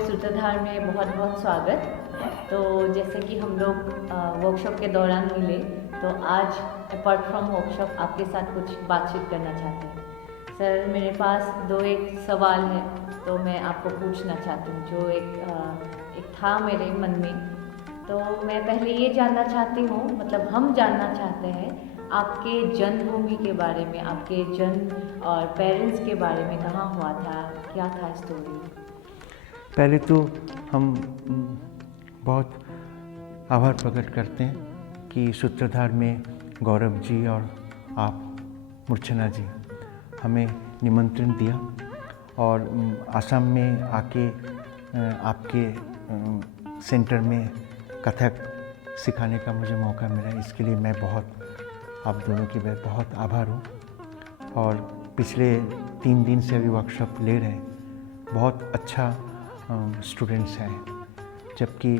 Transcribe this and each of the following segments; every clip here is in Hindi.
सूत्रधार में बहुत बहुत स्वागत। तो जैसे कि हम लोग वर्कशॉप के दौरान मिले, तो आज अपार्ट फ्रॉम वर्कशॉप आपके साथ कुछ बातचीत करना चाहते हैं। सर, मेरे पास एक सवाल है, तो मैं आपको पूछना चाहती हूँ, जो एक था मेरे मन में। तो मैं पहले ये जानना चाहती हूँ, मतलब हम जानना चाहते हैं आपके जन्मभूमि के बारे में, आपके जन्म और पेरेंट्स के बारे में, कहाँ हुआ था, क्या था स्टोरी। पहले तो हम बहुत आभार प्रकट करते हैं कि सूत्रधार में गौरव जी और आप मूर्छना जी हमें निमंत्रण दिया और असम में आके आपके सेंटर में कथक सिखाने का मुझे मौका मिला। इसके लिए मैं आप दोनों की मैं बहुत आभार हूँ। और पिछले 3 दिन से अभी वर्कशॉप ले रहे हैं, बहुत अच्छा स्टूडेंट्स हैं, जबकि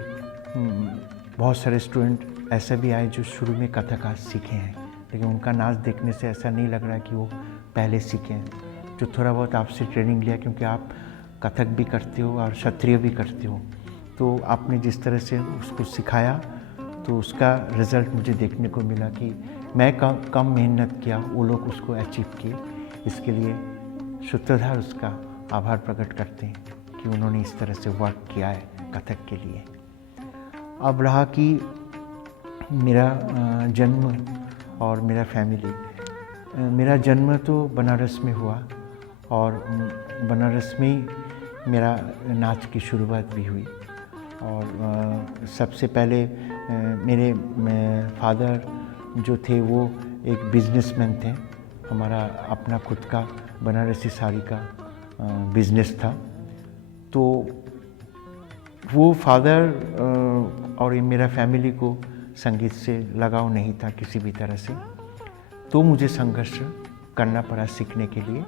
बहुत सारे स्टूडेंट ऐसे भी आए जो शुरू में कथक आज सीखे हैं, लेकिन उनका नाच देखने से ऐसा नहीं लग रहा कि वो पहले सीखे हैं। जो थोड़ा बहुत आपसे ट्रेनिंग लिया, क्योंकि आप कथक भी करते हो और क्षत्रिय भी करते हो, तो आपने जिस तरह से उसको सिखाया तो उसका रिज़ल्ट मुझे देखने को मिला कि मैं कम मेहनत किया, वो लोग उसको अचीव किए। इसके लिए सूत्रधार उसका आभार प्रकट करते हैं कि उन्होंने इस तरह से वर्क किया है कथक के लिए। अब रहा कि मेरा जन्म और मेरा फैमिली। मेरा जन्म तो बनारस में हुआ और बनारस में ही मेरा नाच की शुरुआत भी हुई। और सबसे पहले मेरे फादर जो थे वो एक बिजनेसमैन थे। हमारा अपना खुद का बनारसी साड़ी का बिजनेस था। तो वो फादर और मेरा फैमिली को संगीत से लगाव नहीं था किसी भी तरह से, तो मुझे संघर्ष करना पड़ा सीखने के लिए।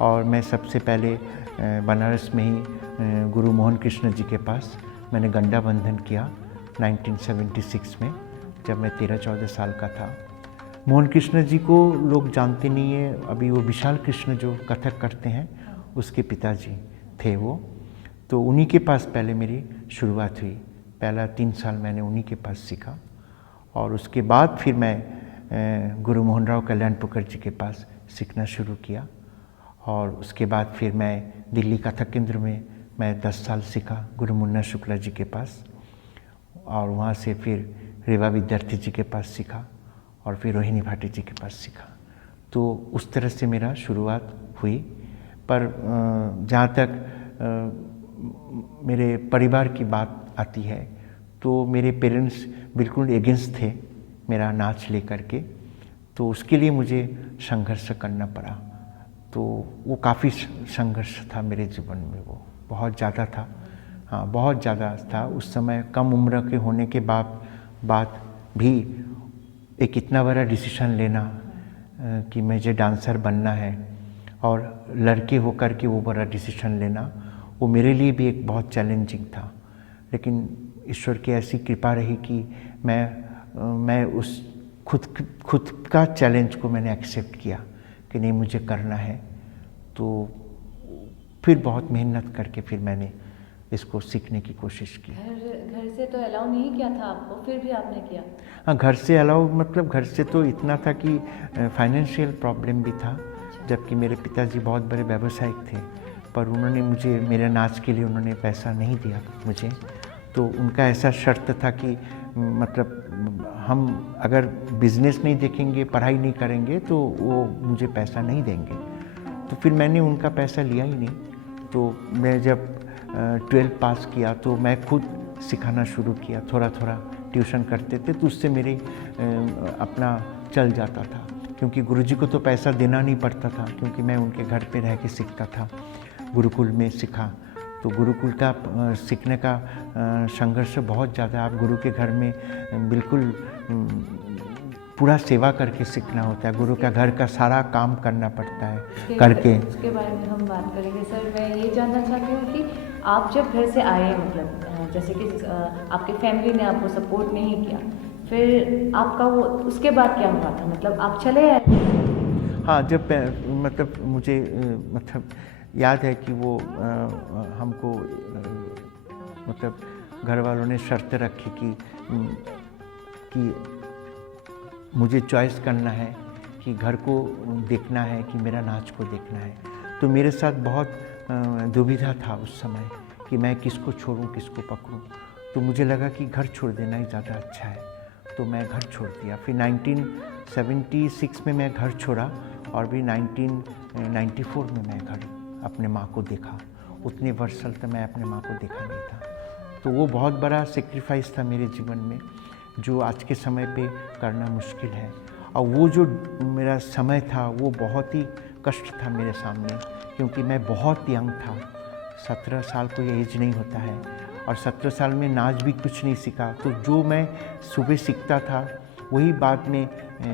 और मैं सबसे पहले बनारस में ही गुरु मोहन कृष्ण जी के पास मैंने गंडा बंधन किया 1976 में, जब मैं 13-14 साल का था। मोहन कृष्ण जी को लोग जानते नहीं है, अभी वो विशाल कृष्ण जो कथक करते हैं उसके पिताजी थे वो। तो उन्हीं के पास पहले मेरी शुरुआत हुई। पहला 3 साल मैंने उन्हीं के पास सीखा और उसके बाद फिर मैं गुरु मोहन राव कल्याणपुर जी के पास सीखना शुरू किया। और उसके बाद फिर मैं दिल्ली कथक केंद्र में मैं 10 साल सीखा गुरु मुन्ना शुक्ला जी के पास, और वहाँ से फिर रेवा विद्यार्थी जी के पास सीखा और फिर रोहिणी भाटी जी के पास सीखा। तो उस तरह से मेरा शुरुआत हुई। पर जहाँ तक मेरे परिवार की बात आती है, तो मेरे पेरेंट्स बिल्कुल एगेंस्ट थे मेरा नाच लेकर के, तो उसके लिए मुझे संघर्ष करना पड़ा। तो वो काफ़ी संघर्ष था मेरे जीवन में, वो बहुत ज़्यादा था। हाँ, बहुत ज़्यादा था उस समय। कम उम्र के होने के बाद भी एक इतना बड़ा डिसीजन लेना कि मुझे डांसर बनना है और लड़के होकर के वो बड़ा डिसीजन लेना, वो मेरे लिए भी एक बहुत चैलेंजिंग था। लेकिन ईश्वर की ऐसी कृपा रही कि मैं उस खुद का चैलेंज को मैंने एक्सेप्ट किया कि नहीं, मुझे करना है। तो फिर बहुत मेहनत करके फिर मैंने इसको सीखने की कोशिश की। घर से तो अलाउ नहीं किया था आपको, फिर भी आपने किया? हाँ, घर से अलाउ मतलब घर से तो इतना था कि फाइनेंशियल प्रॉब्लम भी था, जबकि मेरे पिताजी बहुत बड़े व्यावसायिक थे, पर उन्होंने मुझे मेरे नाच के लिए उन्होंने पैसा नहीं दिया मुझे। तो उनका ऐसा शर्त था कि मतलब हम अगर बिजनेस नहीं देखेंगे, पढ़ाई नहीं करेंगे तो वो मुझे पैसा नहीं देंगे। तो फिर मैंने उनका पैसा लिया ही नहीं। तो मैं जब 12 पास किया तो मैं खुद सिखाना शुरू किया, थोड़ा थोड़ा ट्यूशन करते थे, तो उससे मेरे अपना चल जाता था, क्योंकि गुरुजी को तो पैसा देना नहीं पड़ता था, क्योंकि मैं उनके घर पे रह के सीखता था, गुरुकुल में सीखा। तो गुरुकुल का सीखने का संघर्ष बहुत ज़्यादा। आप गुरु के घर में बिल्कुल पूरा सेवा करके सीखना होता है, गुरु का घर का सारा काम करना पड़ता है करके। उसके बारे में हम बात करेंगे। सर, मैं ये जानना चाहती हूँ कि आप जब घर से आए, मतलब जैसे कि आपके फैमिली ने आपको सपोर्ट नहीं किया, फिर आपका वो उसके बाद क्या हुआ था? मतलब आप चले आए? हाँ, जब मतलब मुझे मतलब याद है कि वो हमको मतलब घर वालों ने शर्त रखी कि मुझे चॉइस करना है कि घर को देखना है कि मेरा नाच को देखना है। तो मेरे साथ बहुत दुविधा था उस समय कि मैं किसको छोड़ूं, किसको पकड़ूं। तो मुझे लगा कि घर छोड़ देना ही ज़्यादा अच्छा है, तो मैं घर छोड़ दिया। फिर 1976 में मैं घर छोड़ा और भी 1994 में मैं घर अपने माँ को देखा। उतने वर्ष तक मैं अपने माँ को देखा नहीं था। तो वो बहुत बड़ा सेक्रीफाइस था मेरे जीवन में, जो आज के समय पे करना मुश्किल है। और वो जो मेरा समय था वो बहुत ही कष्ट था मेरे सामने, क्योंकि मैं बहुत यंग था। 17 साल कोई एज नहीं होता है, और 17 साल में नाच भी कुछ नहीं सीखा। तो जो मैं सुबह सीखता था वही बाद में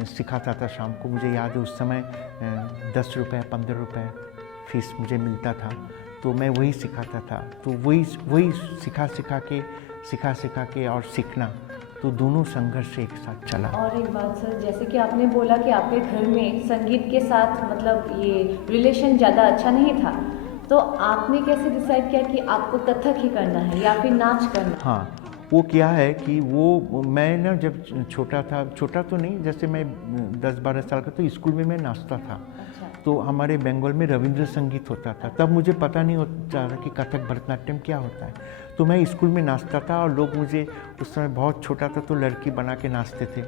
सिखाता था शाम को। मुझे याद है उस समय 10 रुपये 15 रुपये फीस मुझे मिलता था, तो मैं वही सिखाता था। तो वही सिखा के और सीखना, तो दोनों संघर्ष एक साथ चला। और एक बात सर, जैसे कि आपने बोला कि आपके घर में संगीत के साथ मतलब ये रिलेशन ज़्यादा अच्छा नहीं था, तो आपने कैसे डिसाइड किया कि आपको कथक ही करना है या फिर नाच करना? हाँ, वो क्या है कि वो मैं ना जब छोटा था, छोटा तो नहीं, जैसे मैं 10-12 साल का, तो स्कूल में मैं नाचता था। अच्छा। तो हमारे बंगाल में रविंद्र संगीत होता था, तब मुझे पता नहीं होता था कि कथक भरतनाट्यम क्या होता है। तो मैं स्कूल में नाचता था और लोग मुझे, उस समय बहुत छोटा था तो लड़की बना के नाचते थे,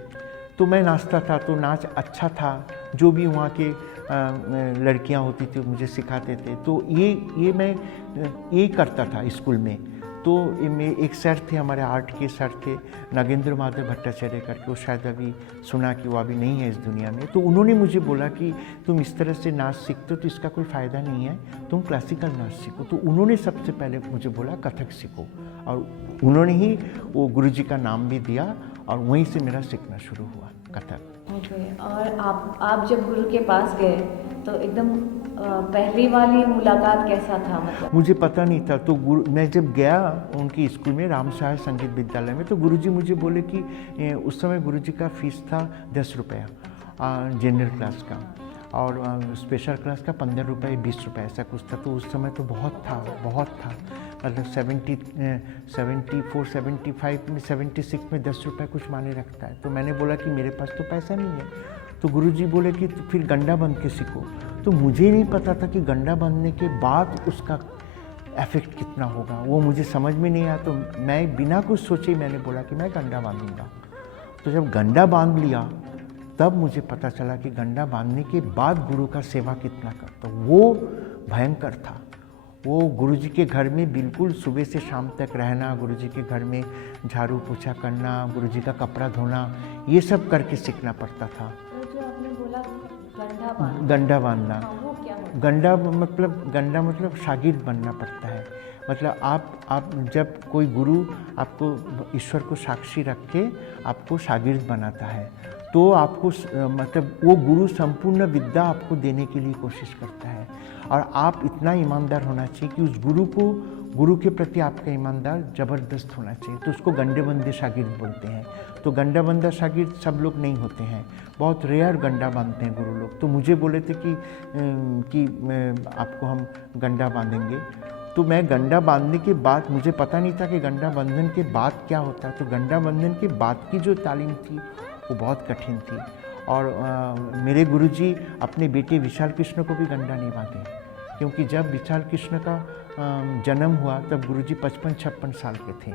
तो मैं नाचता था। तो नाच अच्छा था, जो भी वहाँ के लड़कियाँ होती थी मुझे सिखाते थे। तो ये मैं ये करता था स्कूल में। तो एक सर थे, हमारे आर्ट के सर थे, नागेंद्र माधव भट्टाचार्य करके, वो शायद अभी सुना कि वो अभी नहीं है इस दुनिया में। तो उन्होंने मुझे बोला कि तुम इस तरह से नाच सीखते हो तो इसका कोई फ़ायदा नहीं है, तुम क्लासिकल नाच सीखो। तो उन्होंने सबसे पहले मुझे बोला कथक सीखो, और उन्होंने ही वो गुरुजी का नाम भी दिया, और वहीं से मेरा सीखना शुरू हुआ कथक। ओके। और आप जब गुरु के पास गए तो एकदम पहली वाली मुलाकात कैसा था? मतलब मुझे पता नहीं था। तो मैं जब गया उनकी स्कूल में, रामशाह संगीत विद्यालय में, तो गुरुजी मुझे बोले कि उस समय गुरुजी का फीस था 10 रुपया जनरल क्लास का, और स्पेशल क्लास का 15 रुपये 20 रुपये ऐसा कुछ था। तो उस समय तो बहुत था मतलब 74 75 में 76 में 10 रुपये कुछ माने रखता है। तो मैंने बोला कि मेरे पास तो पैसा नहीं है। तो गुरुजी बोले कि फिर गंडा बंध के सीखो। तो मुझे नहीं पता था कि गंडा बांधने के बाद उसका इफेक्ट कितना होगा, वो मुझे समझ में नहीं आया। तो मैं बिना कुछ सोचे मैंने बोला कि मैं गंडा बांधूंगा। तो जब गंडा बांध लिया तब मुझे पता चला कि गंडा बांधने के बाद गुरु का सेवा कितना करता, वो भयंकर था। वो गुरुजी के घर में बिल्कुल सुबह से शाम तक रहना, गुरुजी के घर में झाड़ू पोछा करना, गुरुजी का कपड़ा धोना, ये सब करके सीखना पड़ता था। जो आपने बोला गंडा बांधना, वो क्या होता? गंडा मतलब शागिर्द बनना पड़ता है। मतलब आप जब कोई गुरु आपको ईश्वर को साक्षी रख के आपको शागिर्द बनाता है तो आपको मतलब वो गुरु संपूर्ण विद्या आपको देने के लिए कोशिश करता है। और आप इतना ईमानदार होना चाहिए कि उस गुरु के प्रति आपका ईमानदार ज़बरदस्त होना चाहिए। तो उसको गंडे बंदे शागिर्द बोलते हैं। तो गंडा बंदा शागिर्द सब लोग नहीं होते हैं, बहुत रेयर गंडा बांधते हैं गुरु लोग। तो मुझे बोले थे कि आपको हम गंडा बांधेंगे। तो मैं गंडा बांधने के बाद मुझे पता नहीं था कि गंडा बंधन के बाद क्या होता है। तो गंडा बंधन के बाद की जो तालीम थी वो बहुत कठिन थी। और मेरे गुरुजी अपने बेटे विशाल कृष्ण को भी गंडा नहीं बांधे, क्योंकि जब विशाल कृष्ण का जन्म हुआ तब गुरुजी 55-56 साल के थे।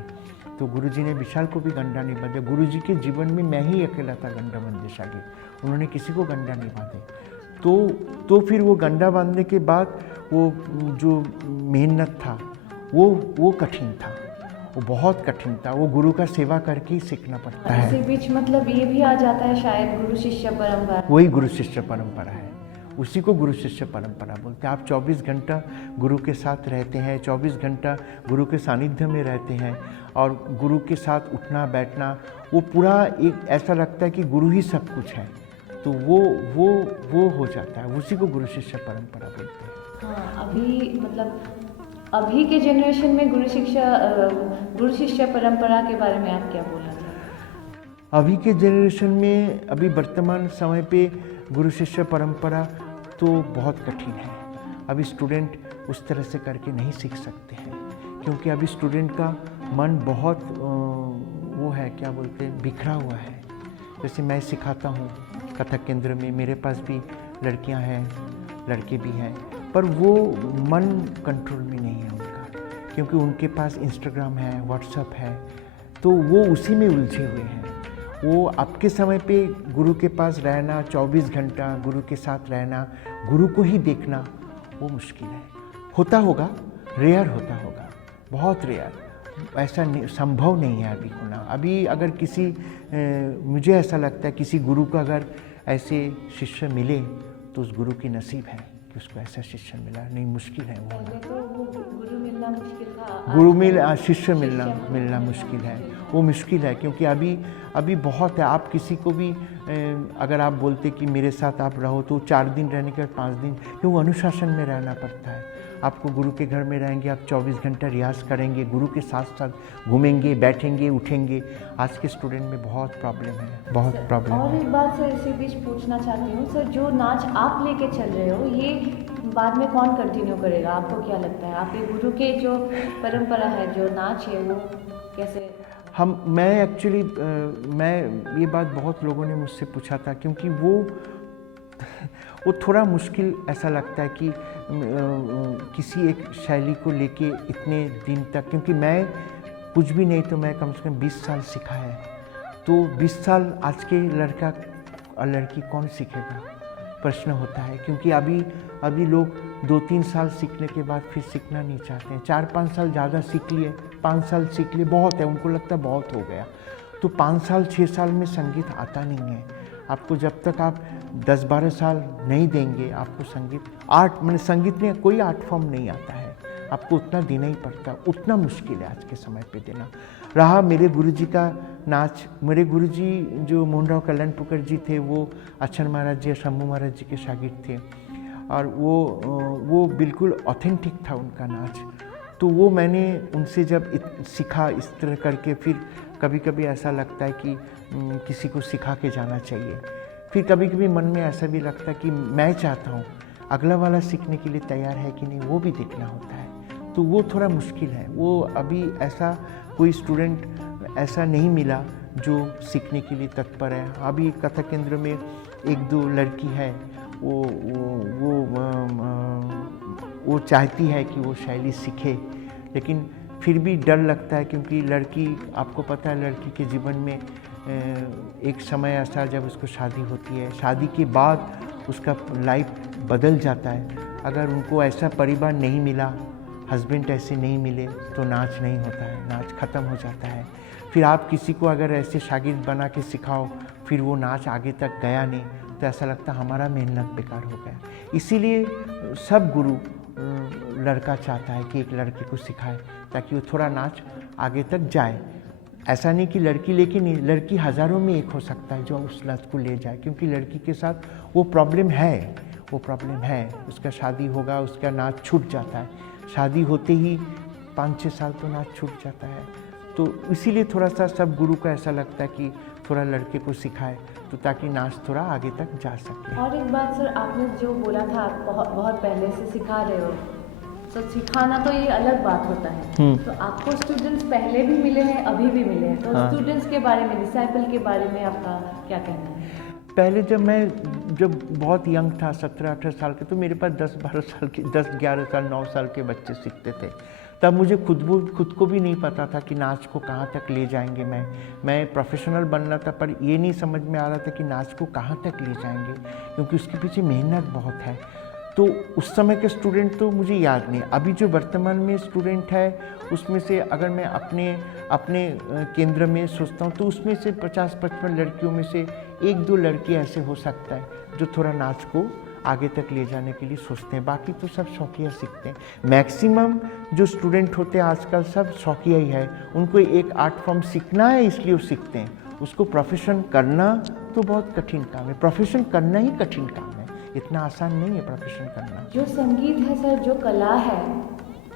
तो गुरुजी ने विशाल को भी गंडा नहीं बांधे। गुरुजी के जीवन में मैं ही अकेला था गंडा बंदे शागिर्द, उन्होंने किसी को गंडा नहीं बांधे। तो फिर वो गंडा बांधने के बाद वो जो मेहनत था वो कठिन था, वो बहुत कठिन था। वो गुरु का सेवा करके ही सीखना पड़ता है। इसी बीच मतलब ये भी आ जाता है शायद गुरु शिष्य परंपरा। वही गुरु शिष्य परंपरा है, उसी को गुरु शिष्य परंपरा बोलते हैं। आप 24 घंटा गुरु के साथ रहते हैं, 24 घंटा गुरु के सानिध्य में रहते हैं और गुरु के साथ उठना बैठना वो पूरा एक ऐसा लगता है कि गुरु ही सब कुछ है। तो वो हो जाता है, उसी को गुरु शिष्य परंपरा बोलते हैं। हाँ, अभी के जनरेशन में गुरु शिष्य परंपरा के बारे में आप क्या बोलना चाहते हैं? अभी के जनरेशन में अभी वर्तमान समय पे गुरु शिष्य परंपरा तो बहुत कठिन है। अभी स्टूडेंट उस तरह से करके नहीं सीख सकते हैं, क्योंकि अभी स्टूडेंट का मन बहुत वो है, क्या बोलते हैं, बिखरा हुआ है। जैसे मैं सिखाता हूँ कथक केंद्र में, मेरे पास भी लड़कियाँ हैं, लड़के भी हैं, पर वो मन कंट्रोल में नहीं है उनका, क्योंकि उनके पास इंस्टाग्राम है, व्हाट्सएप है, तो वो उसी में उलझे हुए हैं। वो आपके समय पे गुरु के पास रहना, 24 घंटा गुरु के साथ रहना, गुरु को ही देखना, वो मुश्किल है। होता होगा, रेयर होता होगा, बहुत रेयर, ऐसा संभव नहीं है अभी होना। अभी अगर मुझे ऐसा लगता है किसी गुरु का अगर ऐसे शिष्य मिले तो उस गुरु की नसीब है कि उसको ऐसा शिष्य मिला। नहीं, मुश्किल है वो होना। गुरु मिलना मुश्किल था, शिष्य मिलना मुश्किल है, वो मुश्किल है, क्योंकि अभी बहुत है। आप किसी को भी अगर आप बोलते कि मेरे साथ आप रहो तो 4 दिन रहने के बाद 5 दिन, क्यों अनुशासन में रहना पड़ता है। आपको गुरु के घर में रहेंगे, आप 24 घंटा रियाज करेंगे, गुरु के साथ साथ घूमेंगे, बैठेंगे, उठेंगे। आज के स्टूडेंट में बहुत प्रॉब्लम है, बहुत प्रॉब्लम और है। एक बात सर इसी बीच पूछना चाहती हूँ सर, जो नाच आप लेके चल रहे हो ये बाद में कौन कंटिन्यू करेगा, आपको क्या लगता है? आपके गुरु के जो परंपरा है, जो नाच है, वो कैसे? मैं ये बात बहुत लोगों ने मुझसे पूछा था, क्योंकि वो थोड़ा मुश्किल ऐसा लगता है कि किसी एक शैली को लेके इतने दिन तक, क्योंकि मैं कुछ भी नहीं तो मैं कम से कम 20 साल सीखा है। तो 20 साल आज के लड़का और लड़की कौन सीखेगा, प्रश्न होता है। क्योंकि अभी लोग 2-3 साल सीखने के बाद फिर सीखना नहीं चाहते हैं। 4-5 साल ज़्यादा सीख लिए, 5 साल सीख लिए, बहुत है, उनको लगता है बहुत हो गया। तो 5 साल 6 साल में संगीत आता नहीं है आपको। जब तक आप 10-12 साल नहीं देंगे आपको संगीत में कोई आर्ट फॉर्म नहीं आता है। आपको उतना देना ही पड़ता, उतना मुश्किल है आज के समय पे देना। रहा मेरे गुरुजी का नाच, मेरे गुरुजी जो मोहनराव कल्याणपुकर जी थे, वो अच्छन महाराज जी, शंभू महाराज जी के शागिर्द थे, और वो बिल्कुल ऑथेंटिक था उनका नाच। तो वो मैंने उनसे जब सीखा इस तरह करके, फिर कभी कभी ऐसा लगता है कि किसी को सिखा के जाना चाहिए। फिर कभी कभी मन में ऐसा भी लगता है कि मैं चाहता हूँ अगला वाला सीखने के लिए तैयार है कि नहीं, वो भी देखना होता है। तो वो थोड़ा मुश्किल है। वो अभी ऐसा कोई स्टूडेंट ऐसा नहीं मिला जो सीखने के लिए तत्पर है। अभी कथक केंद्र में 1-2 लड़की है, वो चाहती है कि वो शैली सीखे, लेकिन फिर भी डर लगता है, क्योंकि लड़की, आपको पता है, लड़की के जीवन में एक समय ऐसा जब उसको शादी होती है, शादी के बाद उसका लाइफ बदल जाता है। अगर उनको ऐसा परिवार नहीं मिला, हस्बैंड ऐसे नहीं मिले, तो नाच नहीं होता है, नाच ख़त्म हो जाता है। फिर आप किसी को अगर ऐसे शागिर्द बना के सिखाओ, फिर वो नाच आगे तक गया नहीं, तो ऐसा लगता हमारा मेहनत बेकार हो गया। इसीलिए सब गुरु लड़का चाहता है कि एक लड़के को सिखाए ताकि वो थोड़ा नाच आगे तक जाए। ऐसा नहीं कि लड़की लेके नहीं, लड़की हज़ारों में एक हो सकता है जो उस नाच को ले जाए, क्योंकि लड़की के साथ वो प्रॉब्लम है, उसका शादी होगा, उसका नाच छूट जाता है, शादी होते ही 5-6 साल तो नाच छूट जाता है। तो इसीलिए थोड़ा सा सब गुरु को ऐसा लगता है कि थोड़ा लड़के को सिखाए तो ताकि नाच थोड़ा आगे तक जा सके। और एक बात सर, आपने जो बोला था आप बहुत पहले से सिखा रहे हो, तो सिखाना तो ये अलग बात होता है। तो आपको स्टूडेंट्स पहले भी मिले हैं, अभी भी मिले हैं, तो स्टूडेंट्स के बारे में, डिसाइपल के बारे में आपका क्या कहना है? पहले जब बहुत यंग था, 17-18 साल के, तो मेरे पास 10-12 साल के, 10-11 साल 9 साल के बच्चे सीखते थे। तब मुझे खुद को भी नहीं पता था कि नाच को कहाँ तक ले जाएंगे। मैं प्रोफेशनल बनना था, पर ये नहीं समझ में आ रहा था कि नाच को कहाँ तक ले जाएंगे, क्योंकि उसके पीछे मेहनत बहुत है। तो उस समय के स्टूडेंट तो मुझे याद नहीं। अभी जो वर्तमान में स्टूडेंट है उसमें से अगर मैं अपने केंद्र में सोचता हूँ तो उसमें से 50-55 लड़कियों में से 1-2 लड़की ऐसे हो सकता है जो थोड़ा नाच को आगे तक ले जाने के लिए सोचते हैं, बाकी तो सब शौकिया सीखते हैं। मैक्सिमम जो स्टूडेंट होते हैं आजकल सब शौकिया ही है, उनको एक आर्ट फॉर्म सीखना है इसलिए वो सीखते हैं। उसको प्रोफेशन करना तो बहुत कठिन काम है, प्रोफेशन करना ही कठिन काम है, इतना आसान नहीं है प्रोफेशन करना। जो संगीत है सर, जो कला है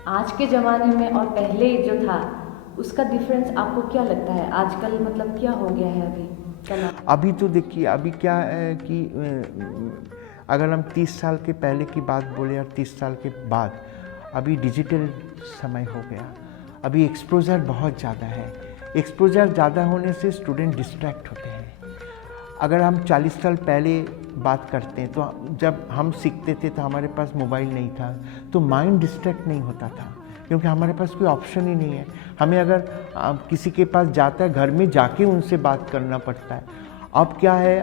आज के ज़माने में और पहले जो था, उसका डिफरेंस आपको क्या लगता है? आजकल मतलब क्या हो गया है अभी कला? अभी तो देखिए, अभी क्या है कि अगर हम 30 साल के पहले की बात बोले और 30 साल के बाद, अभी डिजिटल समय हो गया, अभी एक्सपोजर बहुत ज़्यादा है। एक्सपोजर ज़्यादा होने से स्टूडेंट डिस्ट्रैक्ट होते हैं। अगर हम 40 साल पहले बात करते हैं तो जब हम सीखते थे तो हमारे पास मोबाइल नहीं था, तो माइंड डिस्ट्रैक्ट नहीं होता था, क्योंकि हमारे पास कोई ऑप्शन ही नहीं है। हमें अगर किसी के पास जाता है, घर में जाके उनसे बात करना पड़ता है। अब क्या है,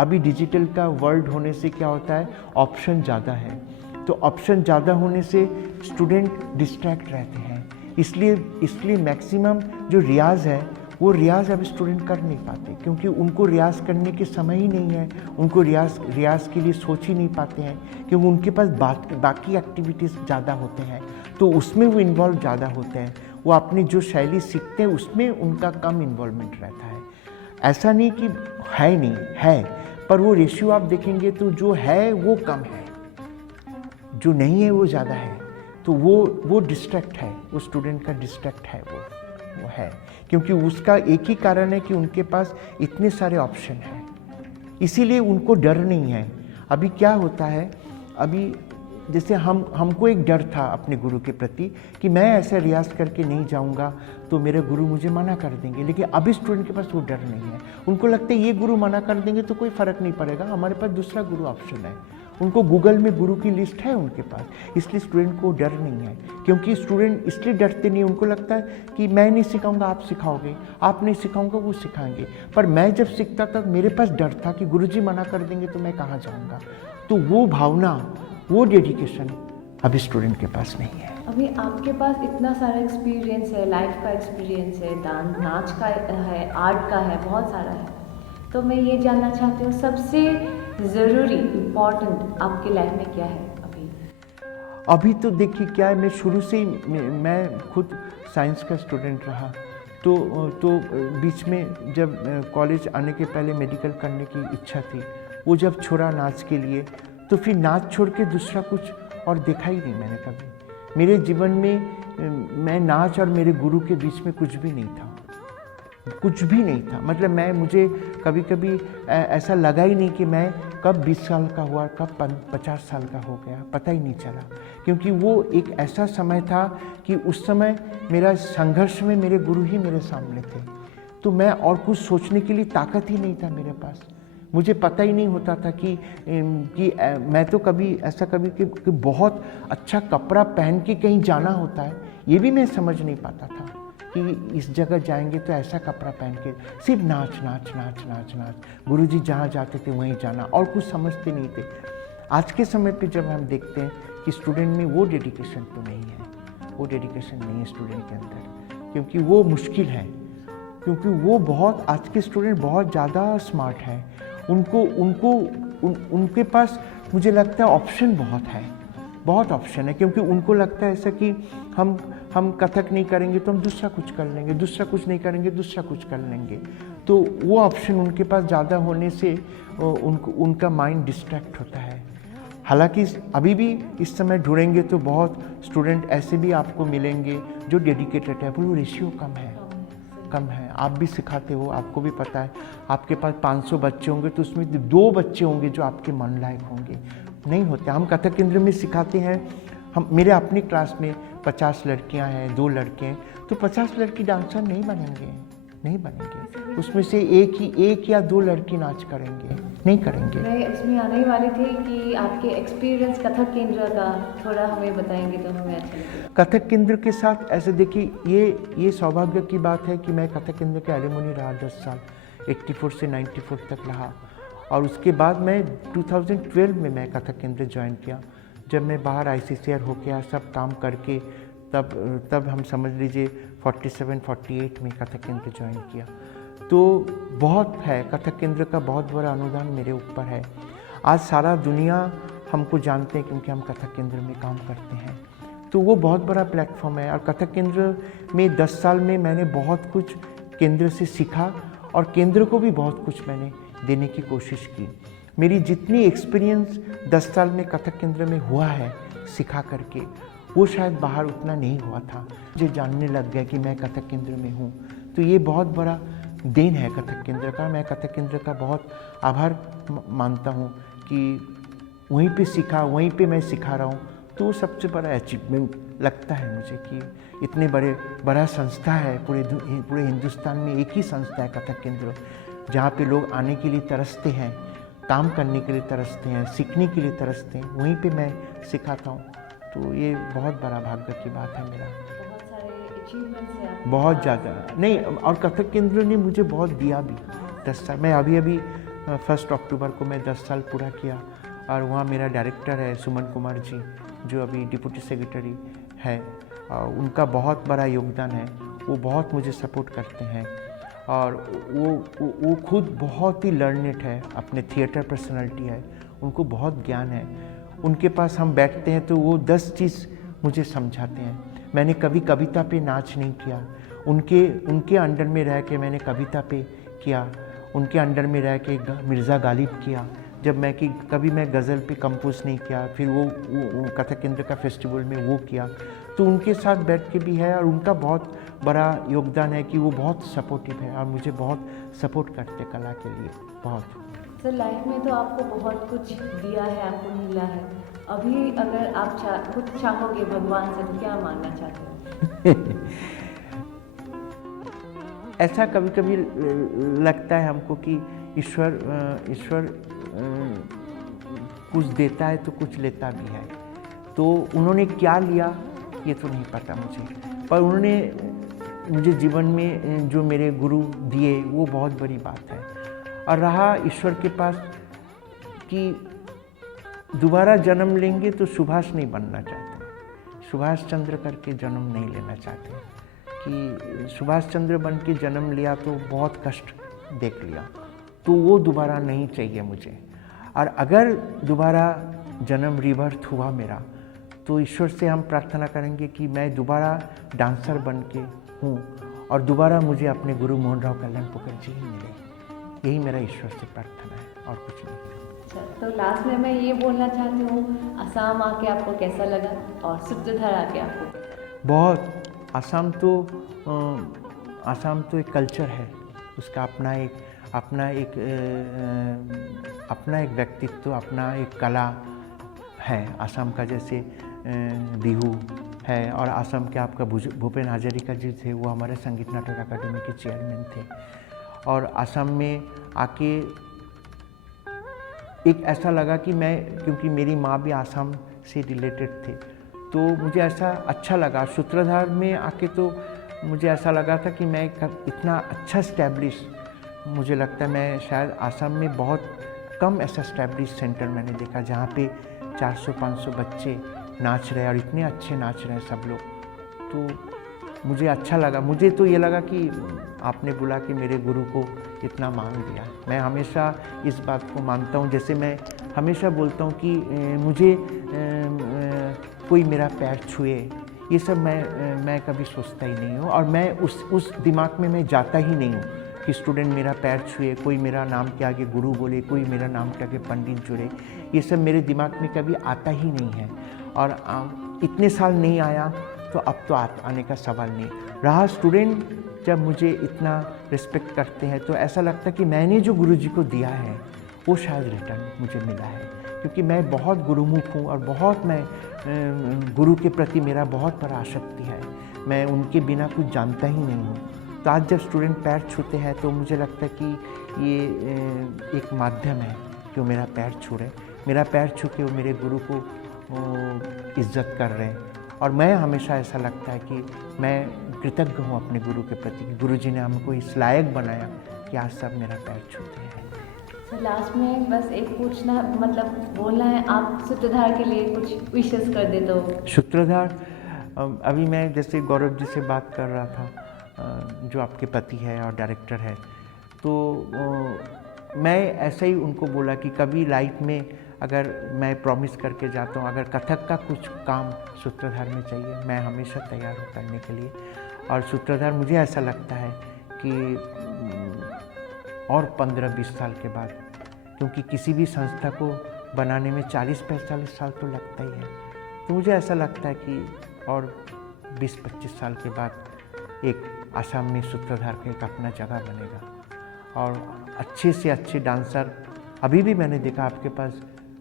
अभी डिजिटल का वर्ल्ड होने से क्या होता है, ऑप्शन ज़्यादा है, तो ऑप्शन ज़्यादा होने से स्टूडेंट डिस्ट्रैक्ट रहते हैं। इसलिए मैक्सिमम जो रियाज़ है वो रियाज़ अब स्टूडेंट कर नहीं पाते, क्योंकि उनको रियाज़ करने के समय ही नहीं है, उनको रियाज़ के लिए सोच ही नहीं पाते हैं, क्योंकि उनके पास बाकी एक्टिविटीज़ ज़्यादा होते हैं, तो उसमें वो इन्वॉल्व ज़्यादा होते हैं। वो अपनी जो शैली सीखते हैं उसमें उनका कम इन्वॉल्वमेंट रहता है। ऐसा नहीं कि है नहीं है, पर वो रेशियो आप देखेंगे तो जो है वो कम है, जो नहीं है वो ज़्यादा है। तो वो डिस्ट्रैक्ट है, वो स्टूडेंट का डिस्ट्रैक्ट है वो है, क्योंकि उसका एक ही कारण है कि उनके पास इतने सारे ऑप्शन हैं, इसीलिए उनको डर नहीं है। अभी क्या होता है, अभी जैसे हमको एक डर था अपने गुरु के प्रति कि मैं ऐसा रियाज करके नहीं जाऊंगा तो मेरे गुरु मुझे मना कर देंगे, लेकिन अभी स्टूडेंट के पास वो डर नहीं है। उनको लगता है ये गुरु मना कर देंगे तो कोई फ़र्क नहीं पड़ेगा, हमारे पास दूसरा गुरु ऑप्शन है। उनको गूगल में गुरु की लिस्ट है उनके पास, इसलिए स्टूडेंट को डर नहीं है। क्योंकि स्टूडेंट इसलिए डरते नहीं, उनको लगता है कि मैं नहीं सिखाऊंगा आप सिखाओगे, आप नहीं सिखाऊंगा वो सिखाएंगे। पर मैं जब सीखता था मेरे पास डर था कि गुरुजी मना कर देंगे तो मैं कहाँ जाऊँगा। तो वो भावना, वो डेडिकेशन अभी स्टूडेंट के पास नहीं है। अभी आपके पास इतना सारा एक्सपीरियंस है, लाइफ का एक्सपीरियंस है, नाच का है, आर्ट का है, बहुत सारा है। तो मैं ये जानना चाहती हूँ सबसे ज़रूरी इम्पॉर्टेंट आपकी लाइफ में क्या है अभी? तो देखिए क्या है, मैं शुरू से ही मैं खुद साइंस का स्टूडेंट रहा, तो बीच में जब कॉलेज आने के पहले मेडिकल करने की इच्छा थी, वो जब छोड़ा नाच के लिए, तो फिर नाच छोड़ के दूसरा कुछ और देखा ही नहीं मैंने कभी। मेरे जीवन में मैं नाच और मेरे गुरु के बीच में कुछ भी नहीं था, कुछ भी नहीं था। मतलब मुझे कभी कभी ऐसा लगा ही नहीं कि मैं कब 20 साल का हुआ, कब 50 साल का हो गया, पता ही नहीं चला। क्योंकि वो एक ऐसा समय था कि उस समय मेरा संघर्ष में मेरे गुरु ही मेरे सामने थे, तो मैं और कुछ सोचने के लिए ताकत ही नहीं था मेरे पास। मुझे पता ही नहीं होता था कि मैं तो कभी ऐसा कि बहुत अच्छा कपड़ा पहन के कहीं जाना होता है, ये भी मैं समझ नहीं पाता था कि इस जगह जाएंगे तो ऐसा कपड़ा पहन के, सिर्फ नाच नाच नाच नाच नाच, गुरुजी जहाँ जाते थे वहीं जाना, और कुछ समझते नहीं थे। आज के समय पे जब हम देखते हैं कि स्टूडेंट में वो डेडिकेशन तो नहीं है, वो डेडिकेशन नहीं है स्टूडेंट के अंदर, क्योंकि वो मुश्किल है, क्योंकि वो बहुत, आज के स्टूडेंट बहुत ज़्यादा स्मार्ट है। उनके पास मुझे लगता है ऑप्शन बहुत है, बहुत ऑप्शन है, क्योंकि उनको लगता है ऐसा कि हम कथक नहीं करेंगे तो हम दूसरा कुछ कर लेंगे, दूसरा कुछ नहीं करेंगे दूसरा कुछ कर लेंगे। तो वो ऑप्शन उनके पास ज़्यादा होने से उनका माइंड डिस्ट्रैक्ट होता है। हालांकि अभी भी इस समय ढूंढेंगे तो बहुत स्टूडेंट ऐसे भी आपको मिलेंगे जो डेडिकेटेड है, पर वो रेशियो कम है। आप भी सिखाते हो, आपको भी पता है, आपके पास 500 बच्चे होंगे तो उसमें 2 बच्चे होंगे जो आपके मन लायक होंगे। नहीं होते। हम कथक केंद्र में सिखाते हैं, मेरे अपनी क्लास में 50 लड़कियां हैं, 2 लड़के हैं, तो 50 लड़की डांसर नहीं बनेंगे। उसमें से एक या 2 लड़की नाच करेंगे, नहीं करेंगे। मैं इसमें आने वाली थी कि आपके एक्सपीरियंस कथक केंद्र का थोड़ा हमें बताएंगे तो हमें अच्छा लगेगा। कथक केंद्र के साथ ऐसे देखिए, ये सौभाग्य की बात है कि मैं कथक केंद्र के एलिमनी रहा 10 साल, 84 से 94 तक रहा। और उसके बाद मैं 2012 में मैं कथक केंद्र ज्वाइन किया। जब मैं बाहर ICCR होके आया, सब काम करके तब हम समझ लीजिए 47-48 में कथक केंद्र ज्वाइन किया। तो बहुत है, कथक केंद्र का बहुत बड़ा अनुदान मेरे ऊपर है। आज सारा दुनिया हमको जानते हैं क्योंकि हम कथक केंद्र में काम करते हैं। तो वो बहुत बड़ा प्लेटफॉर्म है। और कथक केंद्र में 10 साल में मैंने बहुत कुछ केंद्र से सीखा और केंद्र को भी बहुत कुछ मैंने देने की कोशिश की। मेरी जितनी एक्सपीरियंस 10 साल में कथक केंद्र में हुआ है सिखा करके, वो शायद बाहर उतना नहीं हुआ था। मुझे जानने लग गया कि मैं कथक केंद्र में हूँ, तो ये बहुत बड़ा देन है कथक केंद्र का। मैं कथक केंद्र का बहुत आभार मानता हूँ कि वहीं पे सीखा, वहीं पे मैं सिखा रहा हूँ। तो सबसे बड़ा अचीवमेंट लगता है मुझे कि इतने बड़ा संस्था है, पूरे हिंदुस्तान में एक ही संस्था है कथक केंद्र, जहाँ पे लोग आने के लिए तरसते हैं, काम करने के लिए तरसते हैं, सीखने के लिए तरसते हैं। वहीं पे मैं सिखाता हूँ। तो ये बहुत बड़ा भाग्य की बात है मेरा। बहुत सारे अचीवमेंट्स हैं, बहुत ज़्यादा नहीं। और कथक केंद्र ने मुझे बहुत दिया भी। 10 साल मैं अभी 1 अक्टूबर को मैं 10 साल पूरा किया। और वहाँ मेरा डायरेक्टर है सुमन कुमार जी, जो अभी डिप्टी सेक्रेटरी है। उनका बहुत बड़ा योगदान है। वो बहुत मुझे सपोर्ट करते हैं। और वो खुद बहुत ही लर्नेड है, अपने थिएटर पर्सनालिटी है, उनको बहुत ज्ञान है। उनके पास हम बैठते हैं तो वो 10 चीज़ मुझे समझाते हैं। मैंने कभी कविता पे नाच नहीं किया, उनके अंडर में रह के मैंने कविता पे किया, उनके अंडर में रह के मिर्ज़ा गालिब किया। जब कभी मैं गज़ल पे कंपोज नहीं किया, फिर वो कथक केंद्र का फेस्टिवल में वो किया। तो उनके साथ बैठ के भी है। और उनका बहुत बड़ा योगदान है कि वो बहुत सपोर्टिव है और मुझे बहुत सपोर्ट करते कला के लिए बहुत। सर, लाइफ में तो आपको बहुत कुछ दिया है, आपको मिला है। अभी अगर आप कुछ चाहोगे भगवान से तो क्या मांगना चाहते हो? ऐसा कभी कभी लगता है हमको कि ईश्वर कुछ देता है तो कुछ लेता भी है। तो उन्होंने क्या लिया ये तो नहीं पता मुझे, पर उन्होंने मुझे जीवन में जो मेरे गुरु दिए वो बहुत बड़ी बात है। और रहा ईश्वर के पास कि दोबारा जन्म लेंगे तो सुभाष नहीं बनना चाहते, सुभाष चंद्र करके जन्म नहीं लेना चाहते। कि सुभाष चंद्र बन के जन्म लिया तो बहुत कष्ट देख लिया, तो वो दोबारा नहीं चाहिए मुझे। और अगर दोबारा जन्म रिबर्थ हुआ मेरा, तो ईश्वर से हम प्रार्थना करेंगे कि मैं दोबारा डांसर बन के हूँ और दोबारा मुझे अपने गुरु मोहन राव कल्याणपुरकर जी ही मिले। यही मेरा ईश्वर से प्रार्थना है और कुछ नहीं। तो लास्ट में मैं ये बोलना चाहती हूँ, असम आके आपको कैसा लगा और सूत्रधार आके आपको? बहुत। असम तो एक कल्चर है, उसका अपना एक व्यक्तित्व, अपना एक कला है असम का। जैसे बिहू है। और असम के आपका भूपेन हजारिका जी थे, वो हमारे संगीत नाटक अकादमी के चेयरमैन थे। और असम में आके एक ऐसा लगा कि क्योंकि मेरी माँ भी असम से रिलेटेड थे, तो मुझे ऐसा अच्छा लगा। सूत्रधार में आके तो मुझे ऐसा लगा था कि मैं इतना अच्छा स्टैब्लिश, मुझे लगता है मैं शायद असम में बहुत कम ऐसा स्टैब्लिश सेंटर मैंने देखा जहाँ पे 400-500 बच्चे नाच रहे और इतने अच्छे नाच रहे हैं सब लोग। तो मुझे अच्छा लगा। मुझे तो ये लगा कि आपने बोला कि मेरे गुरु को इतना मान दिया। मैं हमेशा इस बात को मानता हूँ। जैसे मैं हमेशा बोलता हूँ कि मुझे कोई मेरा पैर छुए, ये सब मैं कभी सोचता ही नहीं हूँ। और मैं उस दिमाग में मैं जाता ही नहीं हूँ कि स्टूडेंट मेरा पैर छुए, कोई मेरा नाम के आगे गुरु बोले, कोई मेरा नाम के आगे पंडित जुड़े, ये सब मेरे दिमाग में कभी आता ही नहीं है। और इतने साल नहीं आया तो अब तो आने का सवाल नहीं रहा। स्टूडेंट जब मुझे इतना रिस्पेक्ट करते हैं तो ऐसा लगता है कि मैंने जो गुरुजी को दिया है वो शायद रिटर्न मुझे मिला है, क्योंकि मैं बहुत गुरुमुख हूँ और बहुत मैं गुरु के प्रति मेरा बहुत बड़ा आसक्ति है। मैं उनके बिना कुछ जानता ही नहीं हूँ। तो आज जब स्टूडेंट पैर छूते हैं तो मुझे लगता है कि ये एक माध्यम है कि वो मेरा पैर छू रहे, मेरा पैर छू के वो मेरे गुरु को इज्जत कर रहे हैं। और मैं हमेशा ऐसा लगता है कि मैं कृतज्ञ हूँ अपने गुरु के प्रति कि गुरुजी ने हमको इस लायक बनाया कि आज सब मेरा पैर छूते हैं। सर लास्ट में बस एक पूछना, मतलब बोलना है, आप सूत्रधार के लिए कुछ विशेष कर दे तो। सूत्रधार, अभी मैं जैसे गौरव जी से बात कर रहा था, जो आपके पति है और डायरेक्टर है, तो मैं ऐसा ही उनको बोला कि कभी लाइफ में अगर मैं प्रॉमिस करके जाता हूँ, अगर कथक का कुछ काम सूत्रधार में चाहिए, मैं हमेशा तैयार हूँ करने के लिए। और सूत्रधार मुझे ऐसा लगता है कि और 15-20 साल के बाद, क्योंकि किसी भी संस्था को बनाने में 40-45 साल तो लगता ही है, तो मुझे ऐसा लगता है कि और 20-25 साल के बाद एक आसाम में सूत्रधार का एक अपना जगह बनेगा। और अच्छे से अच्छे डांसर, अभी भी मैंने देखा आपके पास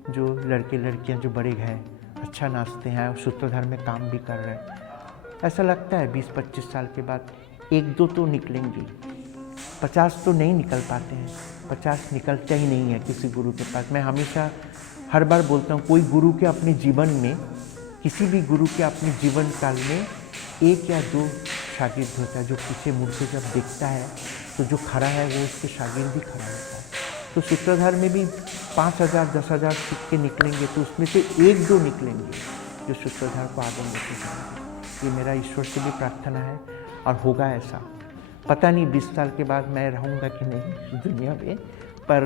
जो लड़के लड़कियां जो बड़े हैं, अच्छा नाचते हैं और सूत्रधार में काम भी कर रहे हैं। ऐसा लगता है 20-25 साल के बाद 1-2 तो निकलेंगे, 50 तो नहीं निकल पाते हैं, 50 निकलता ही नहीं है किसी गुरु के पास। मैं हमेशा हर बार बोलता हूँ, कोई गुरु के अपने जीवन में, किसी भी गुरु के अपने जीवन काल में 1 या 2 शागिर्द होता है जो पीछे मुड़ के जब देखता है तो जो खड़ा है वो उसके शागिर्द भी खड़ा होता है। तो सूत्रधार में भी 5,000 10,000 सिक्के निकलेंगे तो उसमें से 1-2 निकलेंगे जो सूत्रधार को आगे लेके जाएंगे। ये मेरा ईश्वर से भी प्रार्थना है और होगा ऐसा। पता नहीं 20 साल के बाद मैं रहूँगा कि नहीं दुनिया में, पर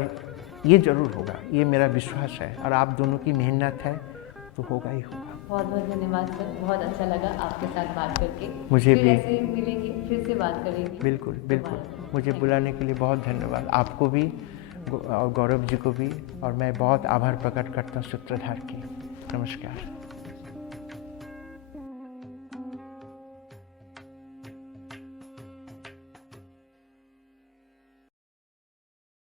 ये ज़रूर होगा, ये मेरा विश्वास है। और आप दोनों की मेहनत है तो होगा ही होगा। बहुत बहुत धन्यवाद सर, बहुत अच्छा लगा आपके साथ बात करके। मुझे फिर भी ऐसे मिलेंगे, फिर से बात करेंगे। बिल्कुल बिल्कुल, मुझे बुलाने के लिए बहुत धन्यवाद, आपको भी और गौरव जी को भी। और मैं बहुत आभार प्रकट करता हूँ सूत्रधार की। नमस्कार।